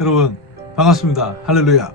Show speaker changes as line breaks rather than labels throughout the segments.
여러분 반갑습니다. 할렐루야.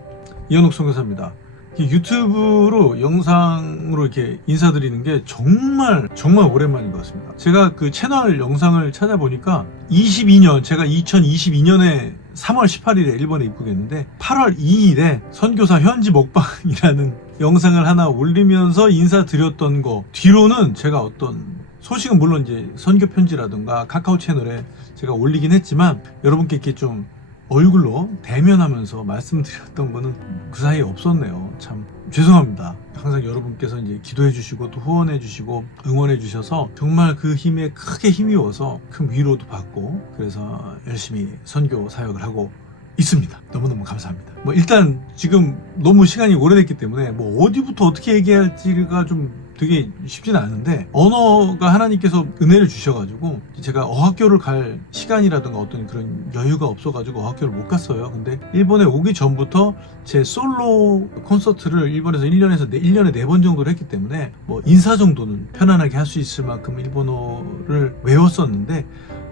이현욱 선교사입니다. 이 유튜브로 영상으로 이렇게 인사드리는 게 정말 정말 오랜만인 것 같습니다. 제가 그 채널 영상을 찾아보니까 22년 제가 2022년에 3월 18일에 일본에 입국했는데 8월 2일에 선교사 현지 먹방이라는 영상을 하나 올리면서 인사드렸던 거 뒤로는 제가 어떤 소식은 물론 이제 선교 편지라든가 카카오 채널에 제가 올리긴 했지만 여러분께 이렇게 좀 얼굴로 대면하면서 말씀드렸던 거는 그 사이에 없었네요. 참 죄송합니다. 항상 여러분께서 이제 기도해 주시고 또 후원해 주시고 응원해 주셔서 정말 그 힘에 크게 힘입어서 큰 위로도 받고 그래서 열심히 선교 사역을 하고 있습니다. 너무너무 감사합니다. 뭐 일단 지금 너무 시간이 오래됐기 때문에 뭐 어디부터 어떻게 얘기할지가 좀 되게 쉽지는 않은데 언어가 하나님께서 은혜를 주셔가지고 제가 어학교를 갈 시간이라든가 어떤 그런 여유가 없어가지고 어학교를 못 갔어요. 근데 일본에 오기 전부터 제 솔로 콘서트를 일본에서 1년에서 1년에 4번 정도를 했기 때문에 뭐 인사 정도는 편안하게 할 수 있을 만큼 일본어를 외웠었는데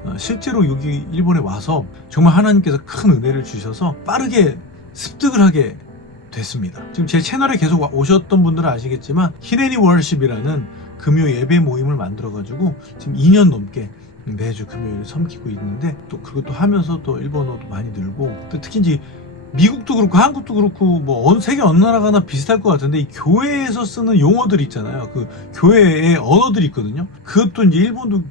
어, 실제로 여기 일본에 와서 정말 하나님께서 큰 은혜를 주셔서 빠르게 습득을 하게 됐습니다. 지금 제 채널에 계속 와- 오셨던 분들은 아시겠지만 히레니 월십이라는 금요 예배 모임을 만들어가지고 지금 2년 넘게 매주 금요일 섬기고 있는데 또 그것도 하면서 또 일본어도 많이 늘고 또 특히 이제 미국도 그렇고 한국도 그렇고 뭐 어느 세계 어느 나라 가나 비슷할 것 같은데 이 교회에서 쓰는 용어들 있잖아요. 그 교회의 언어들이 있거든요. 그것도 이제 일본도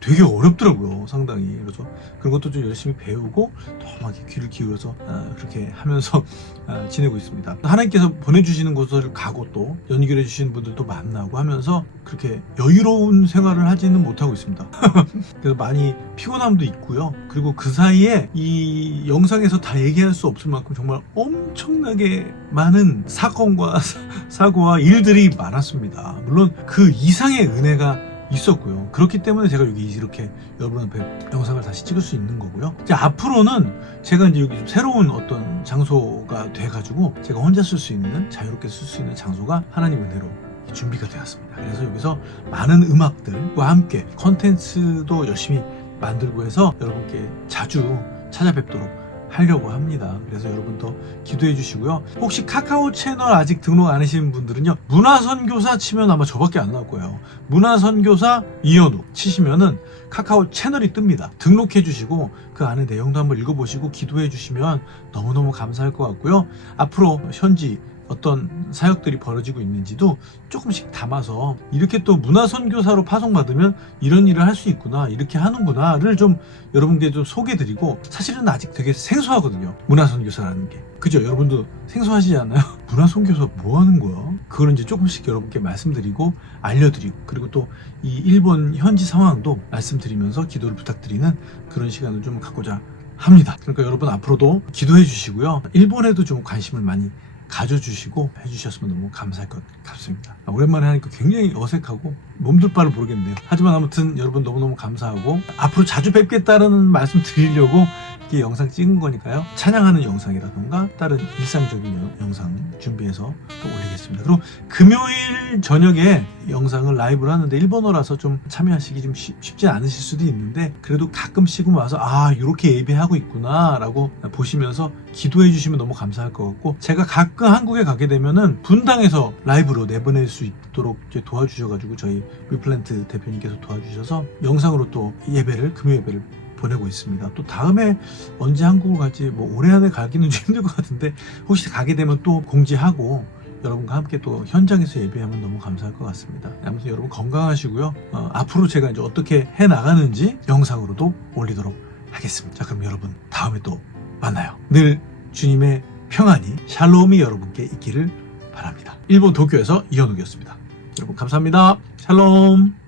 되게 어렵더라고요. 상당히 그래서 그런 것도 좀 열심히 배우고 또막 귀를 기울여서 아, 그렇게 하면서 아, 지내고 있습니다. 하나님께서 보내주시는 곳을 가고 또 연결해 주시는 분들도 만나고 하면서 그렇게 여유로운 생활을 하지는 못하고 있습니다. 그래서 많이 피곤함도 있고요. 그리고 그 사이에 이 영상에서 다 얘기할 수 없을 만큼 정말 엄청나게 많은 사건과 사- 사고와 일들이 많았습니다. 물론 그 이상의 은혜가 있었고요. 그렇기 때문에 제가 여기 이렇게 여러분 앞에 영상을 다시 찍을 수 있는 거고요. 이제 앞으로는 제가 이제 여기 좀 새로운 어떤 장소가 돼가지고 제가 혼자 쓸 수 있는 자유롭게 쓸 수 있는 장소가 하나님 은혜로 준비가 되었습니다. 그래서 여기서 많은 음악들과 함께 컨텐츠도 열심히 만들고 해서 여러분께 자주 찾아뵙도록 하려고 합니다. 그래서 여러분도 기도해 주시고요. 혹시 카카오 채널 아직 등록 안 하신 분들은요. 문화선교사 치면 아마 저밖에 안 나올 거예요. 문화선교사 이현욱 치시면은 카카오 채널이 뜹니다. 등록해 주시고 그 안에 내용도 한번 읽어보시고 기도해 주시면 너무너무 감사할 것 같고요. 앞으로 현지 어떤 사역들이 벌어지고 있는지도 조금씩 담아서 이렇게 또 문화 선교사로 파송받으면 이런 일을 할 수 있구나 이렇게 하는구나를 좀 여러분께 좀 소개드리고 사실은 아직 되게 생소하거든요 문화 선교사라는 게 그죠 여러분도 생소하시지 않나요? 문화 선교사 뭐 하는 거야? 그걸 이제 조금씩 여러분께 말씀드리고 알려드리고 그리고 또 이 일본 현지 상황도 말씀드리면서 기도를 부탁드리는 그런 시간을 좀 갖고자 합니다 그러니까 여러분 앞으로도 기도해 주시고요 일본에도 좀 관심을 많이 가져주시고 해주셨으면 너무 감사할 것 같습니다. 아, 오랜만에 하니까 굉장히 어색하고 몸둘 바를 모르겠네요. 하지만 아무튼 여러분 너무너무 감사하고 앞으로 자주 뵙겠다는 말씀 드리려고 이게 영상 찍은 거니까요. 찬양하는 영상이라던가 다른 일상적인 영- 영상 준비해서 또 올리겠습니다. 그리고 금요일 저녁에 영상을 라이브로 하는데 일본어라서 좀 참여하시기 좀 쉽- 쉽지 않으실 수도 있는데 그래도 가끔씩은 와서 아 이렇게 예배하고 있구나 라고 보시면서 기도해 주시면 너무 감사할 것 같고 제가 가끔 한국에 가게 되면은 분당에서 라이브로 내보낼 수 있도록 도와주셔가지고 저희 위플랜트 대표님께서 도와주셔서 영상으로 또 예배를 금요 예배를 보내고 있습니다. 또 다음에 언제 한국을 갈지 뭐 올해 안에 가기는 좀 힘들 것 같은데 혹시 가게 되면 또 공지하고 여러분과 함께 또 현장에서 예배하면 너무 감사할 것 같습니다. 아무튼 여러분 건강하시고요. 어, 앞으로 제가 이제 어떻게 해 나가는지 영상으로도 올리도록 하겠습니다. 자, 그럼 여러분 다음에 또 만나요. 늘 주님의 평안이 샬롬이 여러분께 있기를 바랍니다. 일본 도쿄에서 이현욱이었습니다. 여러분 감사합니다. 샬롬.